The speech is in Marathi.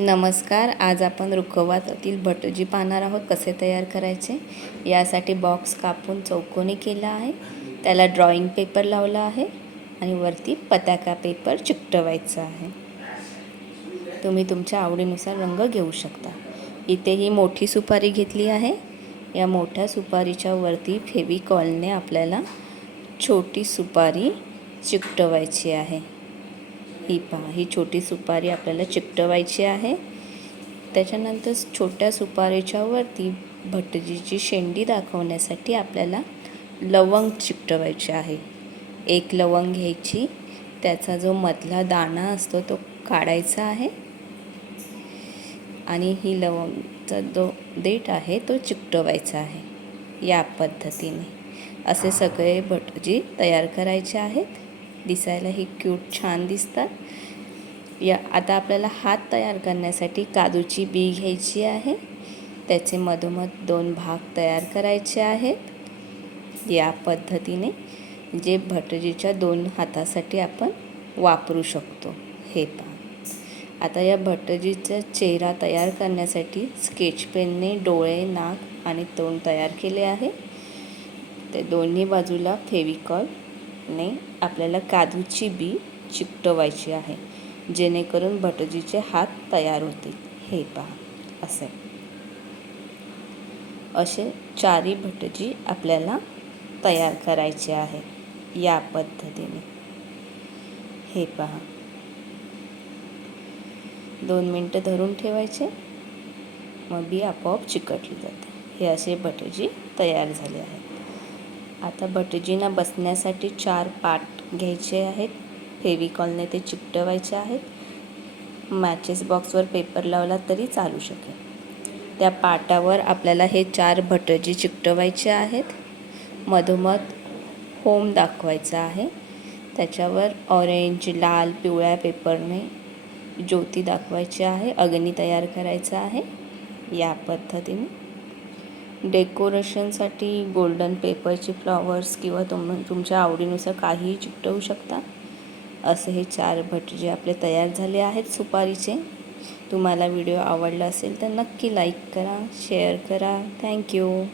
नमस्कार आज आपण रुखवातातील भटजी पाहणार आहोत कसे तयार करायचे. यासाठी बॉक्स कापून चौकोनी केला आहे. त्याला ड्रॉइंग पेपर लावला आहे आणि वरती पताका पेपर चिकटवायचा आहे. तुम्ही तुमच्या आवडीनुसार रंग घेऊ शकता. इथे ही मोठी सुपारी घेतली आहे. या मोठ्या सुपारीच्या वरती फेविकॉलने आपल्याला छोटी सुपारी चिकटवायची आहे. ही पहा ही छोटी सुपारी आपल्याला चिकटवायची आहे. त्याच्यानंतर छोट्या सुपारीच्या वरती भटजीची शेंडी दाखवण्यासाठी आपल्याला लवंग चिकटवायची आहे. एक लवंग घ्यायची. त्याचा जो मधला दाणा असतो तो काढायचा आहे. आणि ही लवंगचा जो देठ आहे तो चिकटवायचा आहे. या पद्धतीने असे सगळे भटजी तयार करायचे आहेत. दिसायलाही क्यूट छान दिसतात. या आता आपल्याला हात तयार करण्यासाठी काजूची बी घ्यायची आहे. त्याचे मधोमध दोन भाग तयार करायचे आहेत. या पद्धतीने जे भटजीच्या दोन हातासाठी आपण वापरू शकतो. हे पहा. आता या भटजीचा चेहरा तयार करण्यासाठी स्केच पेनने डोळे नाक आणि तोंड तयार केले आहे. ते दोन्ही बाजूला फेविकॉल ने आपल्याला काजूची बी चिकटवायची आहे जेणेकरून भटजीचे हात तयार होतील. हे पहा असे. असे चारी भटजी आपल्याला तयार करायचे आहे या पद्धतीने. हे पहा. दोन मिनटं धरून ठेवायचे मग बी आपोआप चिकटली जाते. हे असे भटजी तयार झाले आहेत. आता भटजींना बसण्यासाठी चार पाट घ्यायचे आहेत. फेविकॉलने ते चिकटवायचे आहेत. मॅचेस बॉक्सवर पेपर लावला तरी चालू शकेल. त्या पाटावर आपल्याला हे चार भटजी चिकटवायचे आहेत. मधोमध होम दाखवायचा आहे. त्याच्यावर ऑरेंज लाल पिवळ्या पेपरने ज्योती दाखवायची आहे. अग्नी तयार करायचा आहे. या पद्धतीने डेकोरेशनसाठी गोल्डन पेपरचे फ्लॉवर्स किंवा तुम तुमच्या आवडीनुसार काहीही चिकटवू शकता. असे हे चार भटजे आपले तयार झाले आहेत सुपारीचे. तुम्हाला व्हिडिओ आवडला असेल तर नक्की लाईक करा शेअर करा. थँक्यू